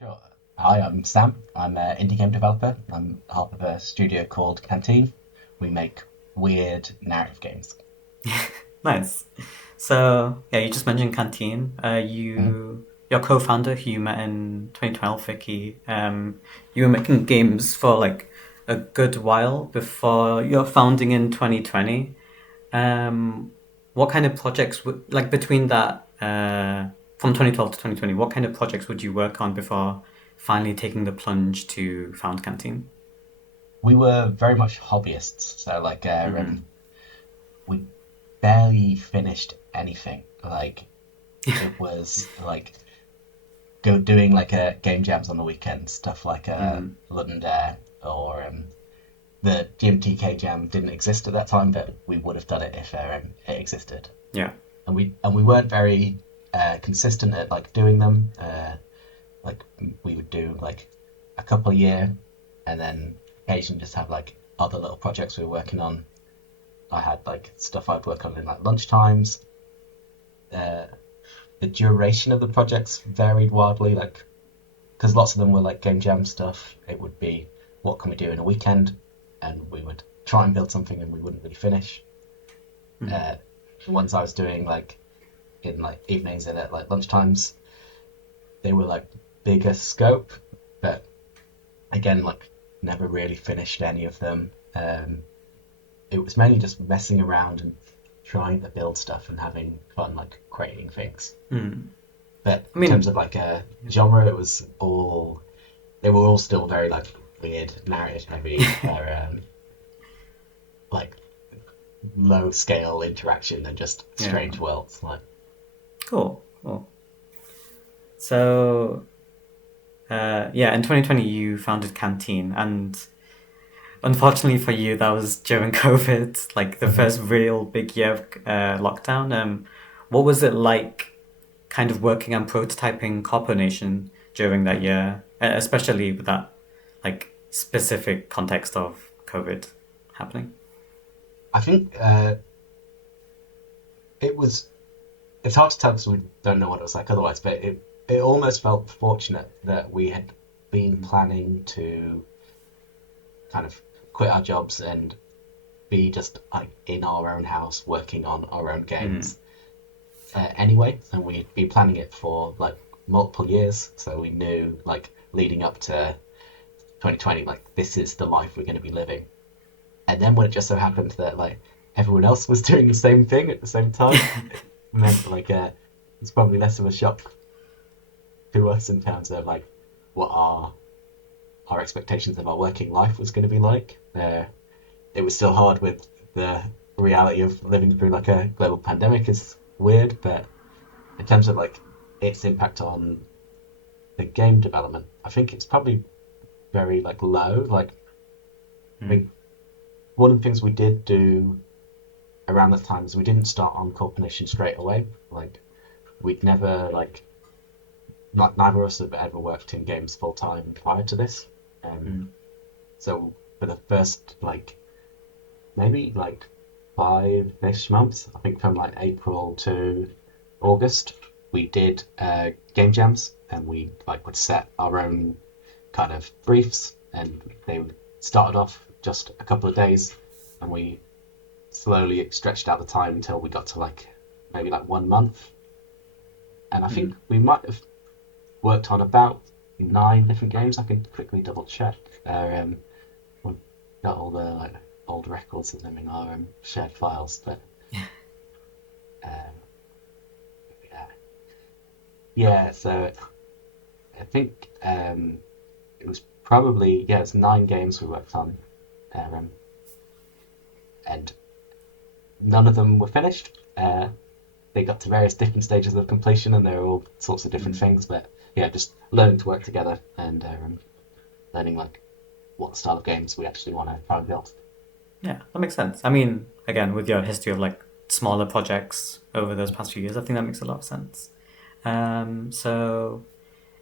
Sure. Hi, I'm Sam. I'm an indie game developer. I'm half of a studio called Canteen. We make weird narrative games. Nice. So yeah, you just mentioned Canteen. Mhm. Your co-founder who you met in 2012, Vicky. You were making games for like a good while before your founding in 2020. Um, what kind of projects would like between that from 2012 to 2020? What kind of projects would you work on before finally taking the plunge to found Canteen? We were very much hobbyists, so Mm-hmm. we barely finished anything. It was go doing game jams on the weekend, stuff like Mm-hmm. London Dare or the GMTK jam didn't exist at that time, but we would have done it if it existed. Yeah. And we weren't very consistent at doing them. Like we would do a couple a year, and then occasionally just have other little projects we were working on. I had stuff I'd work on in lunch times. Uh, the duration of the projects varied wildly, because lots of them were game jam stuff. It would be what can we do in a weekend, and we would try and build something, and we wouldn't really finish. Mm-hmm. Uh, the ones I was doing in evenings and at lunch times, they were bigger scope, but again, never really finished any of them. It was mainly just messing around and trying to build stuff and having fun, creating things. Mm. But I in terms mean, of genre, it was all they were all still very weird, narrative heavy, or like low scale interaction and just yeah. strange worlds. Cool. Cool. So, yeah, in 2020 you founded Canteen, and unfortunately for you, that was during COVID, like the Mhm. first real big year of lockdown. What was it like, kind of working on prototyping CorpoNation during that year, especially with that like specific context of COVID happening? I think it was it's hard to tell because we don't know what it was like otherwise, but it almost felt fortunate that we had been planning to kind of quit our jobs and be just in our own house working on our own Mm-hmm. games anyway, and we'd been planning it for multiple years, so we knew leading up to 2020, this is the life we're going to be living. And then when it just so happened that everyone else was doing the same thing at the same time, it meant it's probably less of a shock to us in terms of what our expectations of our working life was going to be like. It was still hard with the reality of living through a global pandemic is weird, but in terms of its impact on the game development, I think it's probably very low. I think one of the things we did do around that time is we didn't start on CorpoNation straight away. We'd never neither of us had ever worked in games full time prior to this. Um, Mm-hmm. so for the first maybe 5-ish months, I think from April to August, we did game jams, and we would set our own kind of briefs, and they started off just a couple of days, and we slowly stretched out the time until we got to maybe 1 month. And I think we might have worked on about 9 different games. I can quickly double check. We've got all the old records of them in our shared files, but um, yeah, yeah. So I think it was probably it's 9 games we worked on, um, and none of them were finished. They got to various different stages of completion, and they were all sorts of different things. But yeah, just learning to work together and learning what style of games we actually want to try and build. Yeah, that makes sense. I mean, again, with your history of like smaller projects over those past few years, I think that makes a lot of sense. So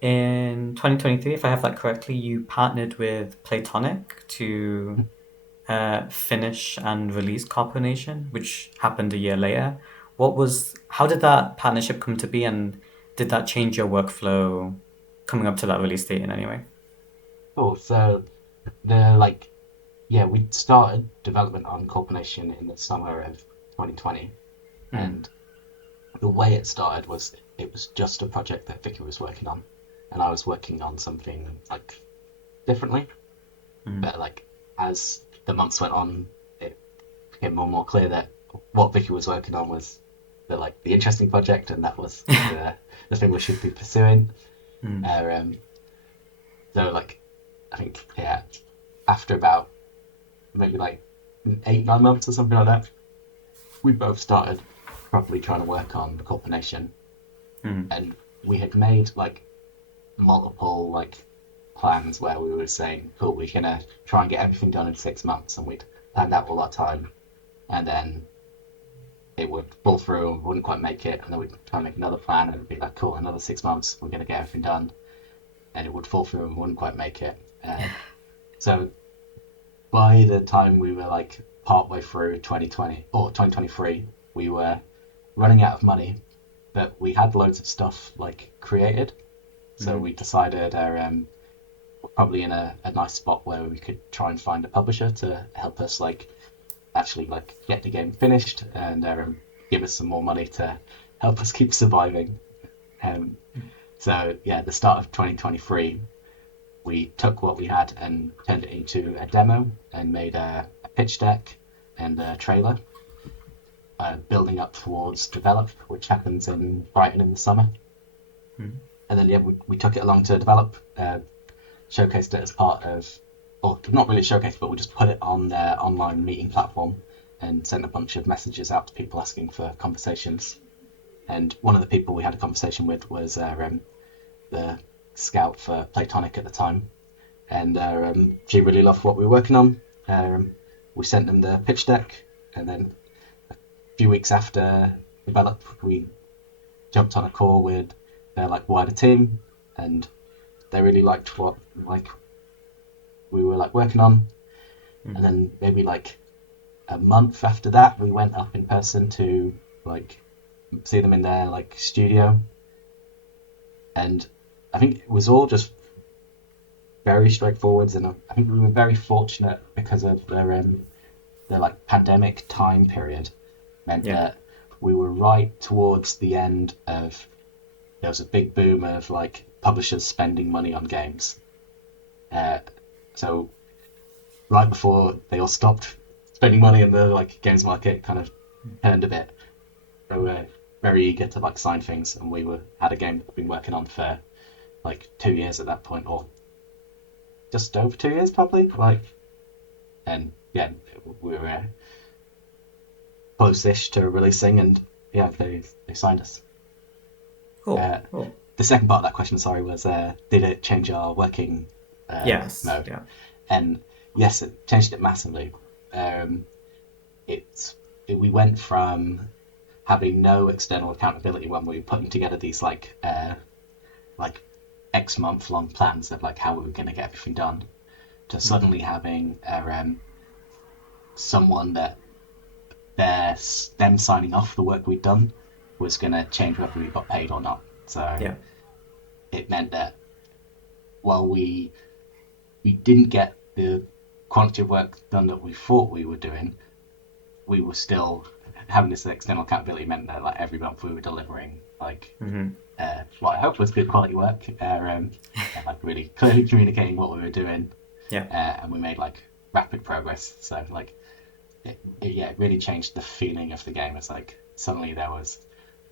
in 2023, if I have that correctly, you partnered with Playtonic to finish and release CorpoNation, which happened a year later. How did that partnership come to be, and did that change your workflow coming up to that release date in any way? Cool. So the like yeah, we started development on CorpoNation in the summer of 2020, Mm. and the way it started was it was just a project that Vicky was working on, and I was working on something like differently. Mm. But like as the months went on, it became more and more clear that what Vicky was working on was the interesting project, and that was the thing we should be pursuing. Mm. Uh, um, so like I think yeah, after about maybe like 8 9 months or something like that, we both started properly trying to work on CorpoNation, Mm. and we had made like multiple plans where we were saying, cool, we're gonna try and get everything done in 6 months, and we'd planned out all our time, and then it would fall through and we wouldn't quite make it, and then we'd try and make another plan, and it'd be like, cool, another 6 months, we're gonna get everything done, and it would fall through and we wouldn't quite make it. So by the time we were like partway through 2020 or 2023, we were running out of money, but we had loads of stuff like created. So Mm. we decided we're probably in a nice spot where we could try and find a publisher to help us actually get the game finished and give us some more money to help us keep surviving. Um, so yeah, the start of 2023, we took what we had and turned it into a demo and made a pitch deck and a trailer, building up towards develop, which happens in Brighton in the summer. Mm. And then yeah, we took it along to develop, showcased it as part of, or not really showcased, but we just put it on their online meeting platform and sent a bunch of messages out to people asking for conversations. And one of the people we had a conversation with was the scout for Playtonic at the time, and she really loved what we were working on. We sent them the pitch deck, and then a few weeks after develop, we jumped on a call with their wider team, and they really liked what we were working on. And Mm. then maybe a month after that, we went up in person to like see them in their studio, and I think it was all just very straightforward. And I think we were very fortunate because of their pandemic time period meant Yeah. that we were right towards the end of there was a big boom of publishers spending money on games. So right before they all stopped spending money in the games market kind of turned a bit. They were very eager to sign things, and we were had a game that we've been working on for 2 years at that point, or just over 2 years probably. And yeah, we were close-ish to releasing, and yeah, they signed us. Cool. Uh, Cool. the second part of that question, sorry, was did it change our working Yes. mode? Yeah. And yes, it changed it massively. Um, it's we went from having no external accountability when we were putting together these like X month long plans of how we were going to get everything done, to Mm. suddenly having someone that them signing off the work we'd done was going to change whether we got paid or not. So Yeah. it meant that while we didn't get the quantity of work done that we thought we were doing, we were still having this external accountability meant that every month we were delivering Mm-hmm. what I hope was good quality work, and really clearly communicating what we were doing, Yeah. and we made rapid progress. So it really changed the feeling of the game. It's suddenly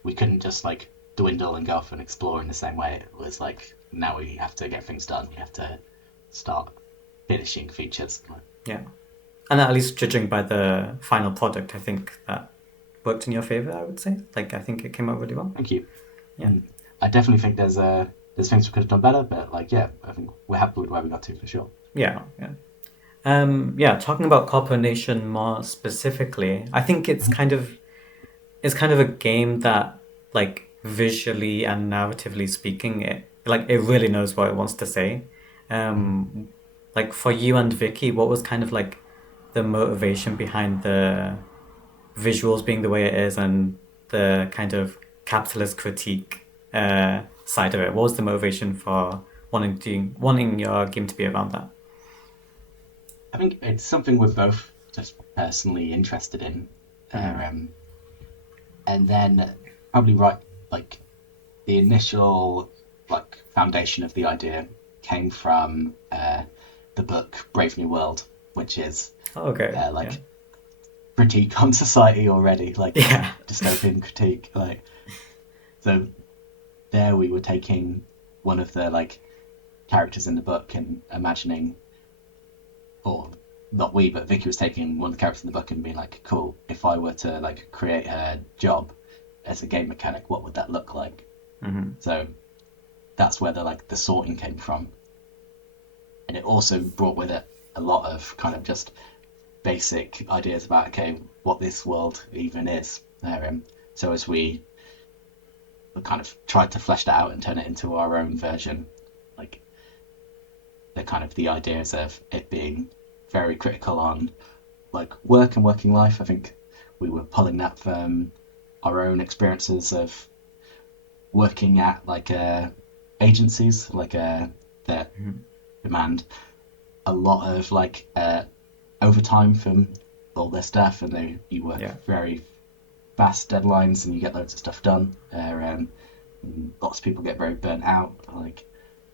we couldn't just dwindle and go off and explore in the same way. It was now we have to get things done. We have to start finishing features. Yeah. And at least judging by the final product, I think that worked in your favor, I would say. I think it came out really well. Thank you. Yeah. I definitely think there's things we could have done better, but yeah, I think we're happy with where we got to for sure. Yeah. Yeah. Yeah, talking about CorpoNation more specifically, I think it's kind of a game that visually and narratively speaking, it really knows what it wants to say. For you and Vicky, what was kind of the motivation behind the visuals being the way it is and the kind of capitalist critique side of it? What was the motivation for wanting your game to be around that? I think it's something we're both just personally interested in, Mm-hmm. and then probably right like the initial like foundation of the idea came from the book Brave New World, which is Okay. Yeah. like critique on society already. Like it's a Yeah. dystopian critique. Like so, there we were taking one of the like characters in the book and imagining, or not we, but Vicky was taking one of the characters in the book and being like, cool, if I were to like create a job as a game mechanic, what would that look like? Mm-hmm. So that's where the sorting came from, and it also brought with it a lot of kind of just basic ideas about okay, what this world even is. So as we kind of tried to flesh that out and turn it into our own version, like the ideas of it being very critical on like work and working life. I think we were pulling that from our own experiences of working at agencies that Mm-hmm. demand a lot of overtime from all their staff, and you work Yeah. very fast deadlines and you get loads of stuff done. Lots of people get very burnt out.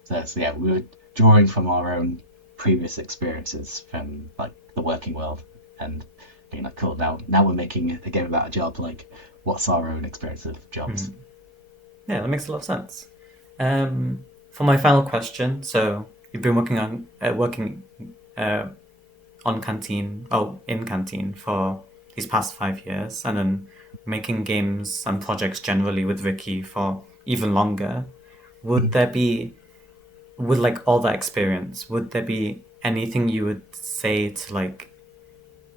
So yeah, we were drawing from our own previous experiences from like the working world and being like, cool, now we're making a game about a job. Like, what's our own experience of jobs? Mm-hmm. Yeah, that makes a lot of sense. For my final question, so you've been working uh, on Canteen, in Canteen for these past 5 years, and then making games and projects generally with Vicky for even longer. Would there be, with like all that experience, would there be anything you would say to like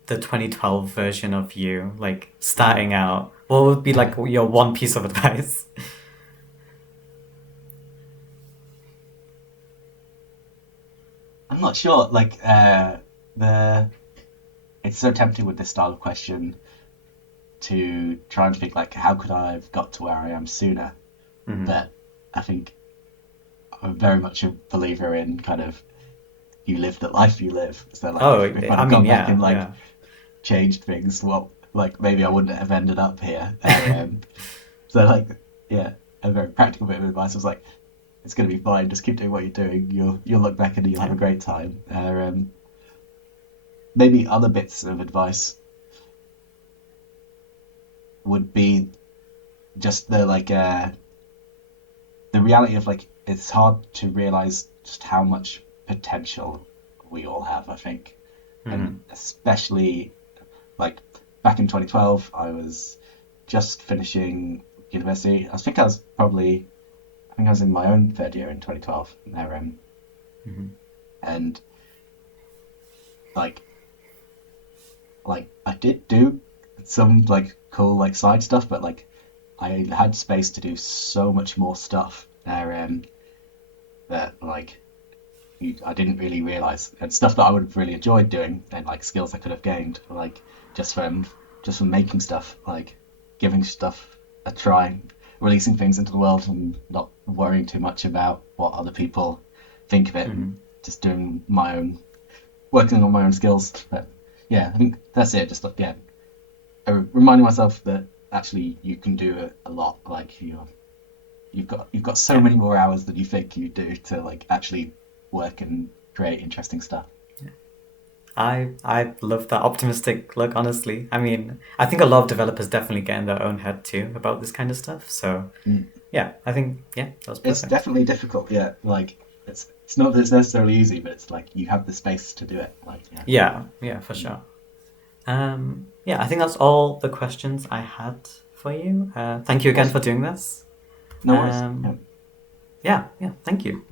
the 2012 version of you, like Oh, starting out? What would be like your one piece of advice? I'm not sure. The it's so tempting with this style of question to try and think like, how could I have got to where I am sooner? Mm-hmm. But I think I'm very much a believer in kind of you live the life you live. So like Oh, if I'd I have mean, gone back and yeah, like yeah. changed things, well, like maybe I wouldn't have ended up here. So like yeah, a very practical bit of advice was like, it's gonna be fine. Just keep doing what you're doing. You'll look back and you'll have Yeah. a great time. Maybe other bits of advice would be just the reality of like it's hard to realize just how much potential we all have. I think, and Mm-hmm. especially like back in 2012, I was just finishing university. I think I was in my own third year in 2012. Mm-hmm. And like I did do some like cool like side stuff, but like I had space to do so much more stuff that like I didn't really realize, and stuff that I would have really enjoyed doing, and like skills I could have gained, like just from just from making stuff, like giving stuff a try, releasing things into the world, and not worrying too much about what other people think of it, and Mm-hmm. just doing my own, working on my own skills. But yeah, I think that's it. Just like yeah, reminding myself that actually you can do a lot. Like you've got so Yeah. many more hours than you think you do to like actually work and create interesting stuff. I love that optimistic look, honestly. I mean, I think a lot of developers definitely get in their own head too about this kind of stuff. So Mm. yeah, I think yeah, that was It's perfect. definitely difficult, yeah. Like it's not that it's necessarily easy, but it's like you have the space to do it. Like yeah. Yeah, yeah, for Mm. sure. Yeah, I think that's all the questions I had for you. Thank you again for Awesome. doing this. No worries. Yeah. Yeah, yeah, thank you.